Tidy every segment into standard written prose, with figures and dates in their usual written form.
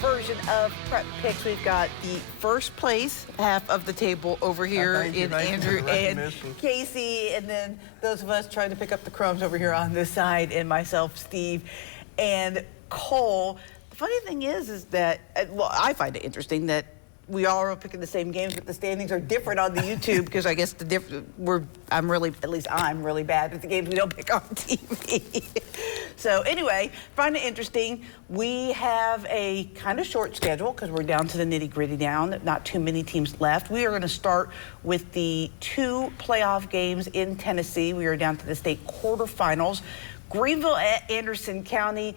version of Prep Picks. We've got the first place half of the table over here in Andrew and Casey, and then those of us trying to pick up the crumbs over here on this side, and myself, Steve, and Cole. The funny thing is that, well, I find it interesting that we all are picking the same games, but the standings are different on the YouTube because I guess I'm really bad at the games we don't pick on TV. So anyway, find it interesting. We have a kind of short schedule because we're down to the nitty-gritty now. Not too many teams left. We are going to start with the 2 playoff games in Tennessee. We are down to the state quarterfinals. Greeneville at Anderson County.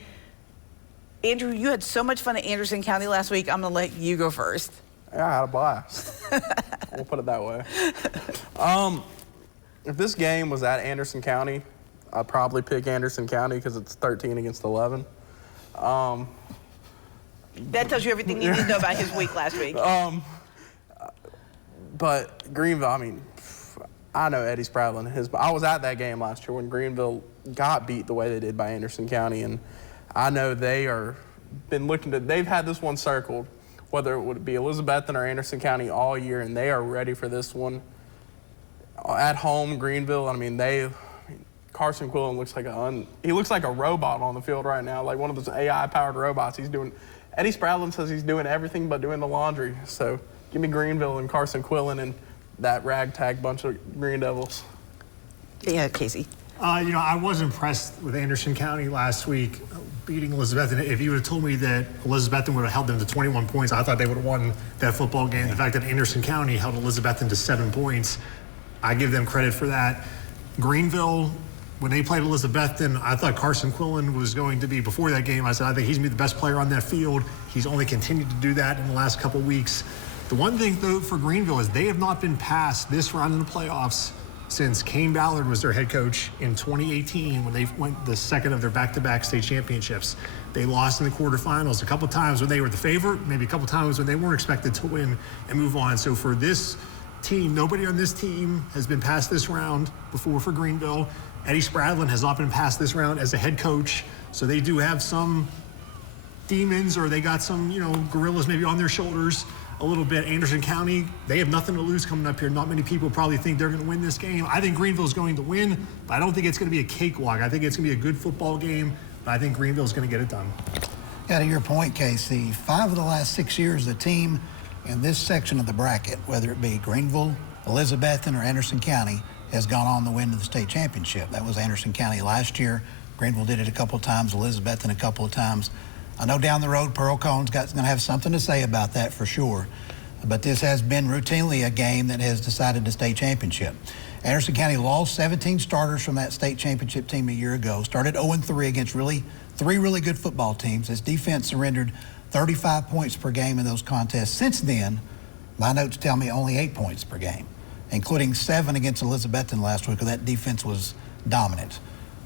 Andrew, you had so much fun at Anderson County last week. I'm going to let you go first. Yeah, I had a blast. We'll put it that way. If this game was at Anderson County, I'd probably pick Anderson County because it's 13 against 11. That tells you everything you need to know about his week last week. But Greeneville, I mean, I know Eddie Spradlin. I was at that game last year when Greeneville got beat the way they did by Anderson County, and I know they've had this one circled, whether it would be Elizabethton or Anderson County all year, and they are ready for this one. At home, Greeneville, I mean, Carson Quillen looks like a robot on the field right now, like one of those AI-powered robots. Eddie Spradlin says he's doing everything but doing the laundry. So give me Greeneville and Carson Quillen and that ragtag bunch of Green Devils. Yeah, Casey. I was impressed with Anderson County last week beating Elizabethton. If you would have told me that Elizabethton would have held them to 21 points, I thought they would have won that football game. The fact that Anderson County held Elizabethton to 7 points, I give them credit for that. Greeneville, when they played Elizabethton, I thought Carson Quillen was going to be, before that game, I said, I think he's going to be the best player on that field. He's only continued to do that in the last couple weeks. The one thing, though, for Greeneville is they have not been past this round in the playoffs since Kane Ballard was their head coach in 2018 when they went the second of their back-to-back state championships. They lost in the quarterfinals a couple times when they were the favorite, maybe a couple times when they weren't expected to win and move on. So for this team, nobody on this team has been past this round before for Greeneville. Eddie Spradlin has not been past this round as a head coach, so they do have some demons, or they got some, gorillas maybe on their shoulders a little bit. Anderson County, they have nothing to lose coming up here. Not many people probably think they're going to win this game. I think Greeneville's going to win, but I don't think it's going to be a cakewalk. I think it's going to be a good football game, but I think Greeneville's going to get it done. Yeah, to your point, Casey, 5 of the last 6 years, the team in this section of the bracket, whether it be Greeneville, Elizabethton, or Anderson County, has gone on to win the state championship. That was Anderson County last year. Greeneville did it a couple of times, Elizabethton a couple of times. I know down the road, Pearl Cohn's going to have something to say about that for sure. But this has been routinely a game that has decided the state championship. Anderson County lost 17 starters from that state championship team a year ago. Started 0-3 against three really good football teams. Its defense surrendered 35 points per game in those contests. Since then, my notes tell me only 8 points per game, including 7 against Elizabethton last week, where that defense was dominant.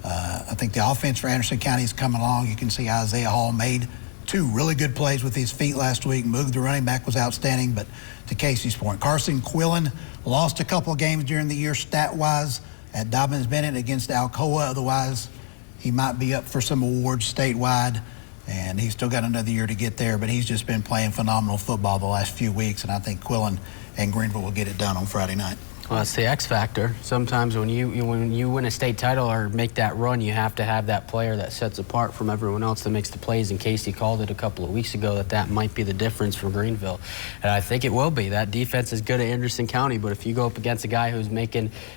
I think the offense for Anderson County is coming along. You can see Isaiah Hall made 2 really good plays with his feet last week. Moog, the running back, was outstanding. But to Casey's point, Carson Quillen lost a couple of games during the year stat-wise at Dobbins-Bennett against Alcoa. Otherwise, he might be up for some awards statewide, and he's still got another year to get there. But he's just been playing phenomenal football the last few weeks, and I think Quillen and Greeneville will get it done on Friday night. Well, it's the X factor. Sometimes when you win a state title or make that run, you have to have that player that sets apart from everyone else that makes the plays. And Casey called it a couple of weeks ago that might be the difference for Greeneville. And I think it will be. That defense is good at Anderson County, but if you go up against a guy who's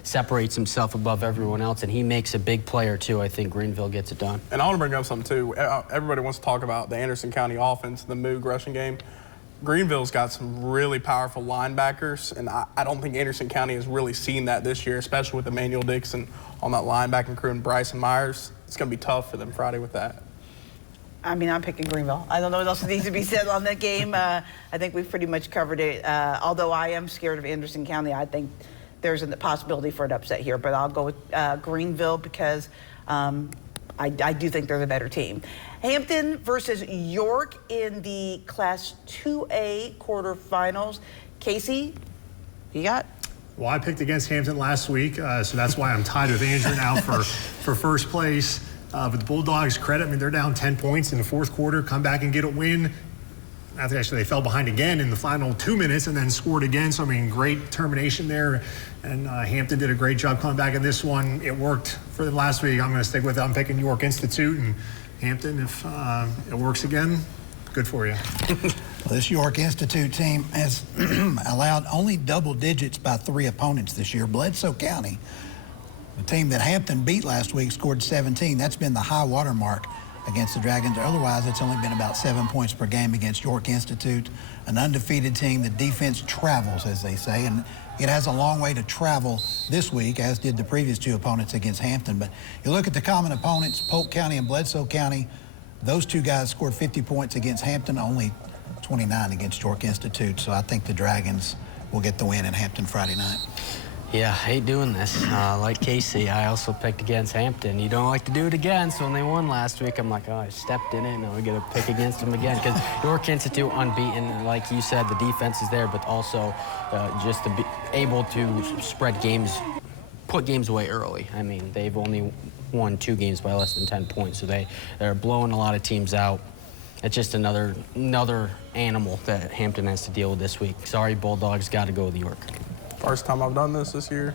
separates himself above everyone else and he makes a big player too, I think Greeneville gets it done. And I want to bring up something too. Everybody wants to talk about the Anderson County offense, the Moog rushing game. Greeneville's got some really powerful linebackers, and I don't think Anderson County has really seen that this year, especially with Emmanuel Dixon on that linebacking crew and Bryson Myers. It's going to be tough for them Friday with that. I mean, I'm picking Greeneville. I don't know what else needs to be said on that game. I think we've pretty much covered it. Although I am scared of Anderson County, I think there's a possibility for an upset here, but I'll go with Greeneville because I do think they're the better team. Hampton versus York in the Class 2A quarterfinals. Casey, you got? Well, I picked against Hampton last week, so that's why I'm tied with Andrew now for first place. But the Bulldogs, credit, I mean, they're down 10 points in the fourth quarter, come back and get a win. Actually, they fell behind again in the final 2 minutes and then scored again. So, I mean, great termination there. And Hampton did a great job coming back in this one. It worked for the last week. I'm going to stick with it. I'm picking York Institute and Hampton. If it works again, good for you. Well, this York Institute team has allowed only double digits by 3 opponents this year. Bledsoe County, the team that Hampton beat last week, scored 17. That's been the high water mark against the Dragons. Otherwise, it's only been about 7 points per game against York Institute, an undefeated team. The defense travels, as they say, and it has a long way to travel this week, as did the previous 2 opponents against Hampton. But you look at the common opponents, Polk County and Bledsoe County, those 2 guys scored 50 points against Hampton, only 29 against York Institute. So I think the Dragons will get the win in Hampton Friday night. Yeah, I hate doing this. Like Casey, I also picked against Hampton. You don't like to do it again, so when they won last week, I'm like, oh, I stepped in it, now we got to pick against them again. Because York Institute unbeaten, like you said, the defense is there, but also just to be able to spread games, put games away early. I mean, they've only won 2 games by less than 10 points, so they're blowing a lot of teams out. It's just another animal that Hampton has to deal with this week. Sorry, Bulldogs, got to go with York. First time I've done this year.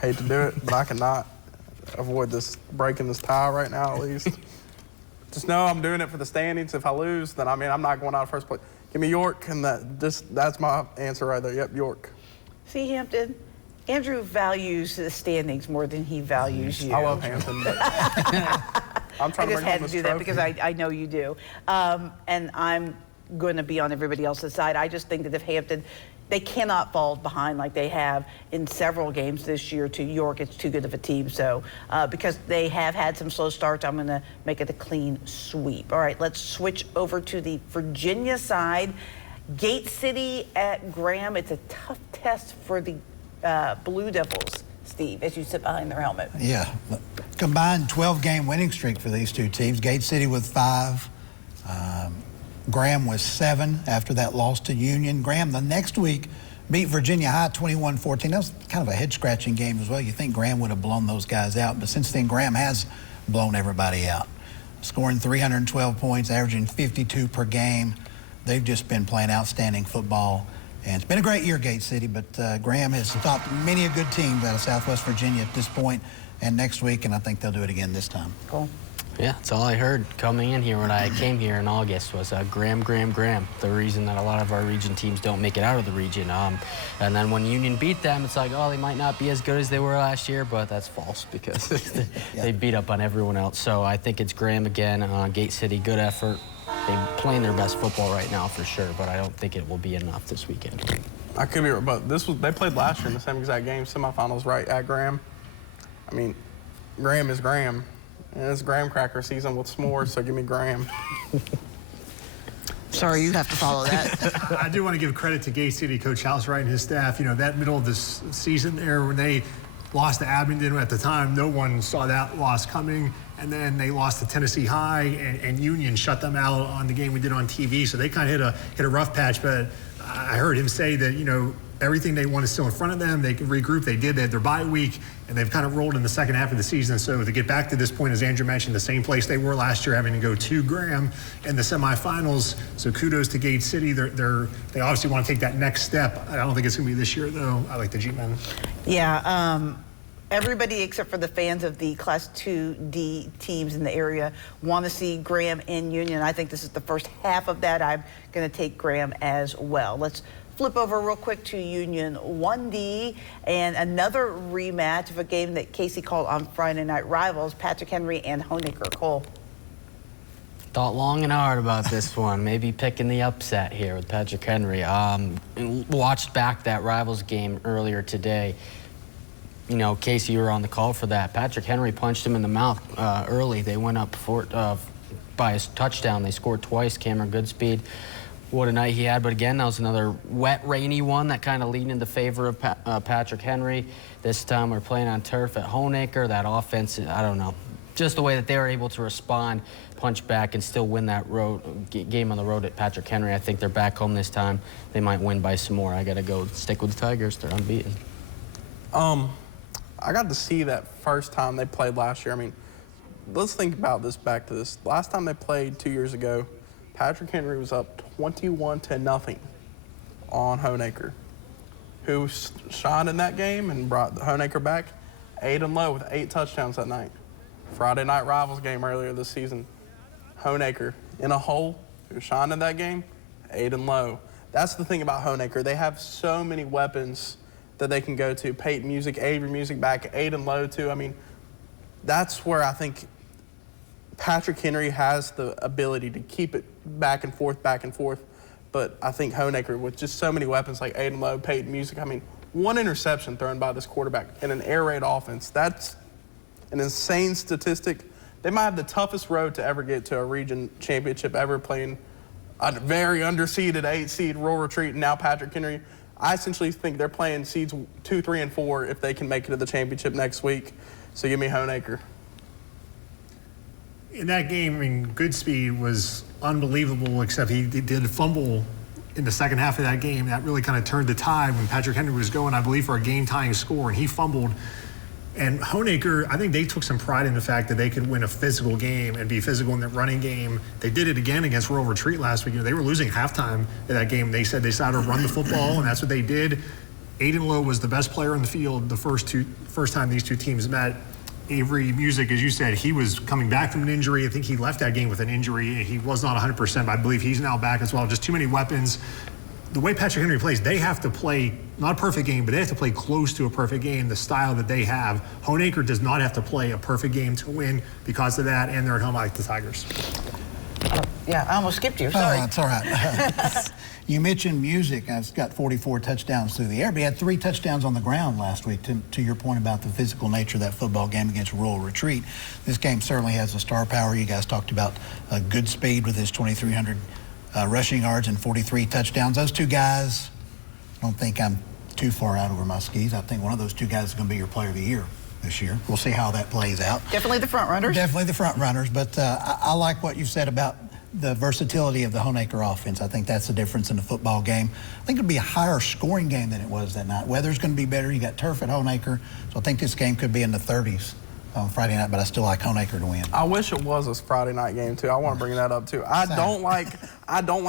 Hate to do it, but I cannot avoid breaking this tie right now at least. Just know I'm doing it for the standings. If I lose, then I mean I'm not going out of first place. Give me York, and that's my answer right there. Yep, York. See, Hampton, Andrew values the standings more than he values you. I love Hampton, but I'm trying to bring home this trophy. I just had to do that because I know you do. And I'm going to be on everybody else's side. I just think that if Hampton, they cannot fall behind like they have in several games this year to York. It's too good of a team. So because they have had some slow starts, I'm going to make it a clean sweep. All right, let's switch over to the Virginia side. Gate City at Graham. It's a tough test for the Blue Devils, Steve, as you sit behind their helmet. Yeah, combined 12-game winning streak for these 2 teams. Gate City with 5. Graham was 7 after that loss to Union. Graham the next week beat Virginia High 21-14. That was kind of a head-scratching game as well. You think Graham would have blown those guys out, but since then Graham has blown everybody out. Scoring 312 points, averaging 52 per game. They've just been playing outstanding football. And it's been a great year, Gate City, but Graham has stopped many a good teams out of Southwest Virginia at this point and next week, and I think they'll do it again this time. Cool. Yeah, that's all I heard coming in here when I came here in August was Graham. The reason that a lot of our region teams don't make it out of the region. And then when Union beat them, it's like, oh, they might not be as good as they were last year, but that's false because they beat up on everyone else. So I think it's Graham again. Gate City, good effort. They're playing their best football right now for sure, but I don't think it will be enough this weekend. I could be right, but they played last year in the same exact game, semifinals, right at Graham. I mean, Graham is Graham. And it's Graham cracker season with s'mores, so give me Graham. Sorry, you have to follow that. I do want to give credit to Gate City Coach Housewright and his staff. You know, that middle of this season there when they lost to Abingdon at the time, no one saw that loss coming. And then they lost to Tennessee High, and Union shut them out on the game we did on TV. So they kind of hit a rough patch. But I heard him say that, you know, everything they want is still in front of them. They can regroup. They did. They had their bye week, and they've kind of rolled in the second half of the season. So to get back to this point, as Andrew mentioned, the same place they were last year, having to go to Graham in the semifinals. So kudos to Gate City. They obviously want to take that next step. I don't think it's going to be this year, though. I like the G-Men. Yeah. Everybody except for the fans of the Class 2D teams in the area want to see Graham and Union. I think this is the first half of that. I'm going to take Graham as well. Let's flip over real quick to Union 1D and another rematch of a game that Casey called on Friday Night Rivals, Patrick Henry and Honaker. Cole. Thought long and hard about this one. Maybe picking the upset here with Patrick Henry. Watched back that Rivals game earlier today. You know, Casey, you were on the call for that. Patrick Henry punched him in the mouth early. They went up by his touchdown. They scored twice. Cameron Goodspeed, what a night he had. But again, that was another wet, rainy one that kind of leaned in the favor of Patrick Henry. This time we're playing on turf at Honaker. That offense, I don't know. Just the way that they were able to respond, punch back, and still win that game on the road at Patrick Henry. I think they're back home this time. They might win by some more. I got to go stick with the Tigers. They're unbeaten. I got to see that first time they played last year. I mean, let's think about this back to this. Last time they played 2 years ago, Patrick Henry was up 21-0 on Honaker, who shined in that game and brought Honaker back. Aiden Lowe with 8 touchdowns that night. Friday night rivals game earlier this season. Honaker in a hole, who shined in that game, Aiden Lowe. That's the thing about Honaker. They have so many weapons that they can go to. Peyton Music, Avery Music back, Aiden Lowe too. I mean, that's where I think Patrick Henry has the ability to keep it back and forth. But I think Honaker, with just so many weapons like Aiden Lowe, Peyton Music, I mean, 1 interception thrown by this quarterback in an air raid offense. That's an insane statistic. They might have the toughest road to ever get to a region championship ever, playing a very underseeded 8-seed Rural Retreat, and now Patrick Henry. I essentially think they're playing seeds 2, 3, and 4 if they can make it to the championship next week. So give me Honaker. In that game, I mean, Goodspeed was unbelievable, except he did fumble in the second half of that game. That really kind of turned the tide when Patrick Henry was going, I believe, for a game-tying score, and he fumbled. And Honaker, I think they took some pride in the fact that they could win a physical game and be physical in the running game. They did it again against Rural Retreat last week. You know, they were losing halftime in that game. They said they decided to run the football, and that's what they did. Aiden Lowe was the best player on the field the first time these two teams met. Avery Music, as you said, he was coming back from an injury. I think he left that game with an injury. He was not 100%, but I believe he's now back as well. Just too many weapons. The way Patrick Henry plays, they have to play, not a perfect game, but they have to play close to a perfect game, the style that they have. Honaker does not have to play a perfect game to win because of that, and they're at home like the Tigers. Yeah, I almost skipped you. Sorry. It's all right. You mentioned Music. It's got 44 touchdowns through the air, but he had 3 touchdowns on the ground last week. To your point about the physical nature of that football game against Rural Retreat, this game certainly has the star power. You guys talked about Goodspeed with his 2,300 rushing yards and 43 touchdowns. Those 2 guys, I don't think I'm too far out over my skis. I think one of those 2 guys is going to be your player of the year this year. We'll see how that plays out. Definitely the front runners. Definitely the front runners, but I like what you said about the versatility of the Honaker offense. I think that's the difference in the football game. I think it'll be a higher scoring game than it was that night. Weather's going to be better. You got turf at Honaker, so I think this game could be in the 30s on Friday night, but I still like Honaker to win. I wish it was a Friday night game too. I want to bring that up too. I don't like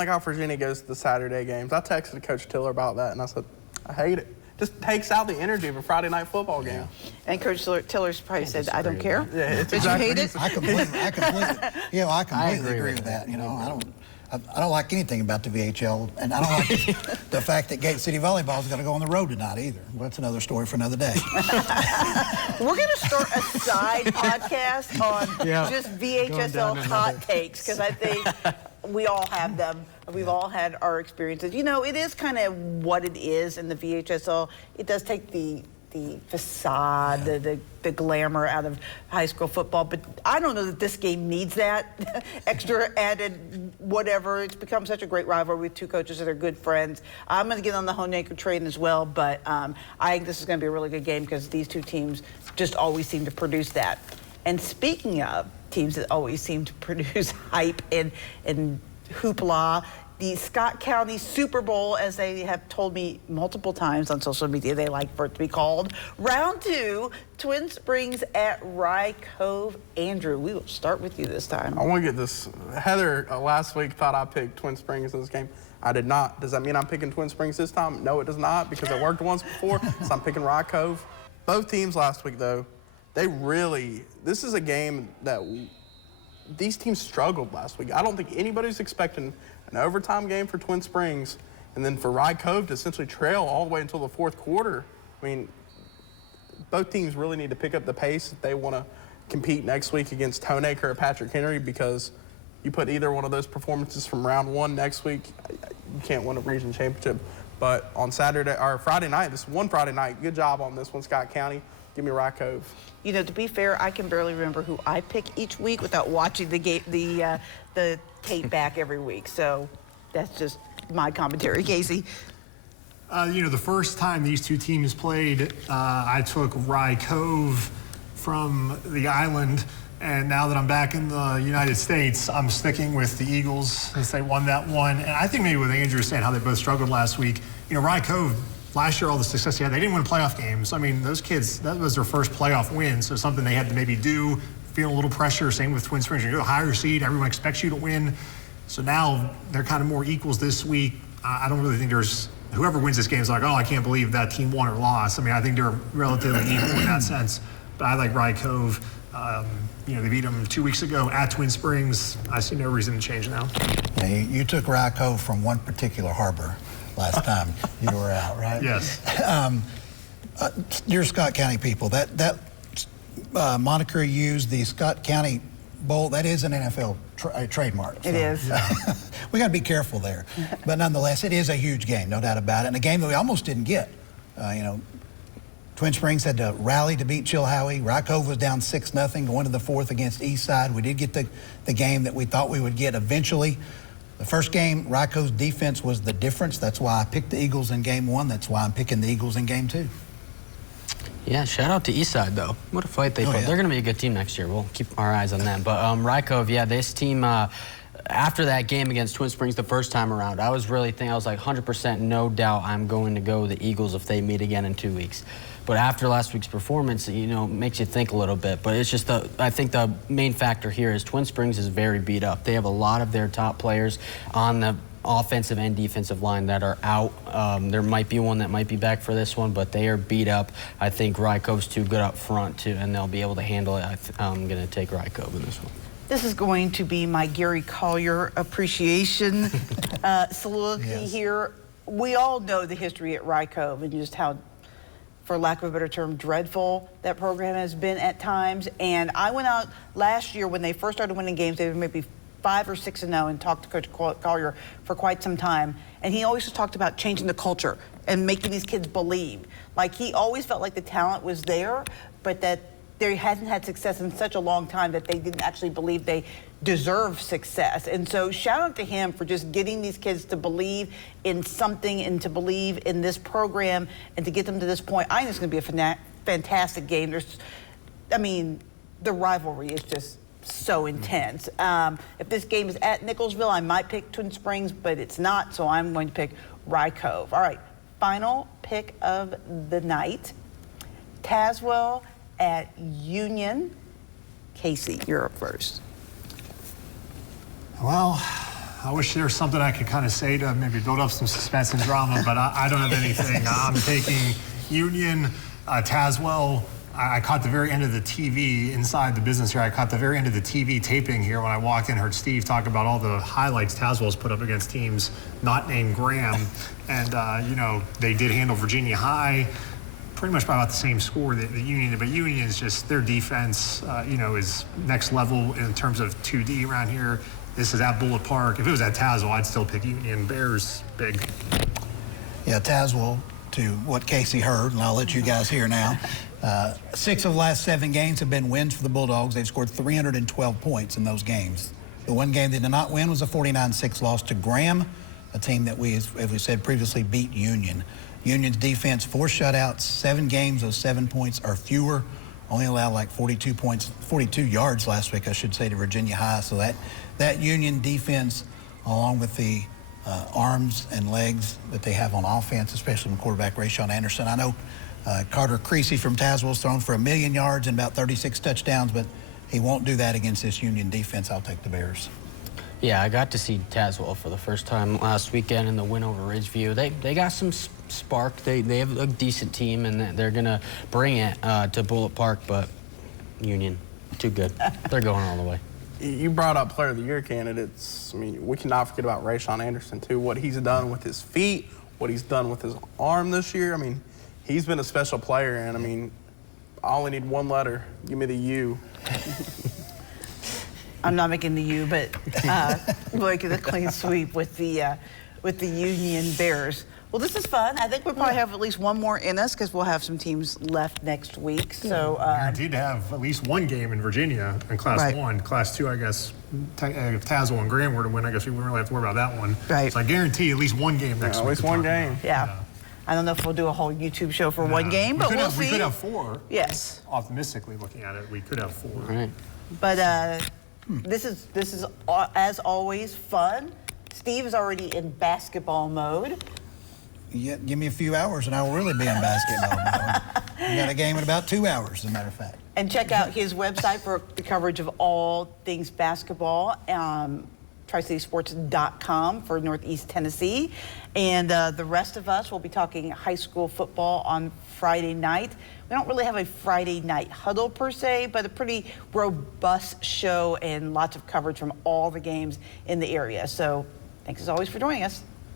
how Virginia goes to the Saturday games. I texted Coach Tiller about that, and I said, I hate it. Just takes out the energy of a Friday night football game. And Coach Tiller's probably said, I don't care. Yeah, it's Did exactly you hate it? I completely agree with that. You know, I don't like anything about the VHL, and I don't like the fact that Gate City Volleyball is going to go on the road tonight either. Well, that's another story for another day. We're going to start a side podcast on just VHSL hot takes, because I think we all have them. We've all had our experiences. You know, it is kind of what it is in the VHSL. It does take the facade, the glamour out of high school football, but I don't know that this game needs that extra added whatever. It's become such a great rivalry with 2 coaches that are good friends. I'm going to get on the Honaker train as well, but I think this is going to be a really good game because these 2 teams just always seem to produce that. And speaking of teams that always seem to produce hype and hoopla, the Scott County Super Bowl, as they have told me multiple times on social media, they like for it to be called. Round 2, Twin Springs at Rye Cove. Andrew, we will start with you this time. I want to get this. Heather last week thought I picked Twin Springs in this game. I did not. Does that mean I'm picking Twin Springs this time? No, it does not, because it worked once before, so I'm picking Rye Cove. Both teams last week, though, this is a game that these teams struggled last week. I don't think anybody's expecting an overtime game for Twin Springs and then for Rye Cove to essentially trail all the way until the 4th quarter. I mean, both teams really need to pick up the pace if they want to compete next week against Honaker or Patrick Henry, because you put either one of those performances from round 1 next week, you can't win a region championship. But on Saturday or Friday night, this one Friday night, good job on this one, Scott County. Give me Rye Cove. You know, to be fair, I can barely remember who I pick each week without watching the tape back every week. So that's just my commentary, Casey. You know, the first time these 2 teams played, I took Rye Cove from the island, and now that I'm back in the United States, I'm sticking with the Eagles since they won that one. And I think maybe with Andrew saying how they both struggled last week, you know, Rye Cove, last year, all the success they had, they didn't win playoff games. I mean, those kids, that was their first playoff win, so something they had to maybe do, feeling a little pressure. Same with Twin Springs. You're a higher seed, everyone expects you to win. So now they're kind of more equals this week. I don't really think there's, whoever wins this game is like, oh, I can't believe that team won or lost. I mean, I think they're relatively equal in that sense. But I like Rye Cove. You know, they beat them 2 weeks ago at Twin Springs. I see no reason to change now. Yeah, you took Rye Cove from one particular harbor last time you were out, right? Yes. Dear Scott County people, that moniker you used, the Scott County Bowl, that is an NFL trademark. It is. Yeah. We got to be careful there. But nonetheless, it is a huge game, no doubt about it, and a game that we almost didn't get. You know, Twin Springs had to rally to beat Chilhowie. Rye Cove was down 6-0 going to the fourth against Eastside. We did get the game that we thought we would get eventually. The first game, Rye Cove's defense was the difference. That's why I picked the Eagles in game one. That's why I'm picking the Eagles in game two. Yeah, shout out to Eastside, though. What a fight they put. Yeah. They're going to be a good team next year. We'll keep our eyes on them. But Rye Cove, yeah, this team, after that game against Twin Springs the first time around, I was really thinking, I was like 100% no doubt I'm going to go the Eagles if they meet again in 2 weeks. But after last week's performance, you know, makes you think a little bit. But it's just, I think the main factor here is Twin Springs is very beat up. They have a lot of their top players on the offensive and defensive line that are out. There might be one that might be back for this one, but they are beat up. I think Rye Cove's too good up front, too, and they'll be able to handle it. I'm going to take Rye Cove in this one. This is going to be my Gary Collier appreciation soliloquy here. We all know the history at Rye Cove and just how, for lack of a better term, dreadful that program has been at times. And I went out last year when they first started winning games. They were maybe 5 or 6-0, and talked to Coach Collier for quite some time. And he always just talked about changing the culture and making these kids believe. Like, he always felt like the talent was there, but that they hadn't had success in such a long time that they didn't actually believe they deserve success. And so shout out to him for just getting these kids to believe in something and to believe in this program and to get them to this point. I think it's going to be a fantastic game. I mean, the rivalry is just so intense. If this game is at Nicholsville, I might pick Twin Springs, but it's not, so I'm going to pick Rye Cove. All right, final pick of the night. Tazewell at Union. Casey, you're up first. Well, I wish there was something I could kind of say to maybe build up some suspense and drama, but I don't have anything. I'm taking Union, Tazewell. I caught the very end of the TV inside the business here. I caught the very end of the TV taping here when I walked in, heard Steve talk about all the highlights Tazewell's put up against teams not named Graham. And, you know, they did handle Virginia High pretty much by about the same score that the Union did. But Union is just, their defense, you know, is next level in terms of 2D around here. This is at Bullitt Park. If it was at Tazewell, I'd still pick Union. Bears, big. Yeah, Tazewell, to what Casey heard, and I'll let you guys hear now. 6 of the last 7 games have been wins for the Bulldogs. They've scored 312 points in those games. The one game they did not win was a 49-6 loss to Graham, a team that we, as we said previously, beat Union. Union's defense, 4 shutouts, 7 games of 7 points or fewer. Only allowed like 42 yards last week, I should say, to Virginia High. So that Union defense, along with the arms and legs that they have on offense, especially from quarterback Rayshon Anderson. I know Carter Creasy from Tazewell's thrown for 1 million yards and about 36 touchdowns, but he won't do that against this Union defense. I'll take the Bears. Yeah, I got to see Tazewell for the first time last weekend in the win over Ridgeview. They got some spark. They have a decent team, and they're going to bring it to Bullitt Park, but Union, too good. They're going all the way. You brought up Player of the Year candidates. I mean, we cannot forget about Rayshon Anderson, too. What he's done with his feet, what he's done with his arm this year. I mean, he's been a special player, and I mean, I only need one letter. Give me the U. I'm not making the U, but look at the clean sweep with the Union Bears. Well, this is fun. I think we'll probably have at least one more in us because we'll have some teams left next week. So guaranteed to have at least one game in Virginia in Class 1. Class 2, I guess, if Tazewell and Graham were to win, I guess we wouldn't really have to worry about that one. Right. So I guarantee at least one game next week. At least one game. Yeah. I don't know if we'll do a whole YouTube show for one game, but we'll see. We could have 4. Yes. Optimistically looking at it, we could have 4. All right. But this is as always fun. Steve is already in basketball mode. Yeah, give me a few hours and I will really be in basketball mode. We got a game in about 2 hours, as a matter of fact. And check out his website for the coverage of all things basketball. Try TriCitySports.com for Northeast Tennessee. And the rest of us will be talking high school football on Friday night. We don't really have a Friday night huddle per se, but a pretty robust show and lots of coverage from all the games in the area. So thanks as always for joining us.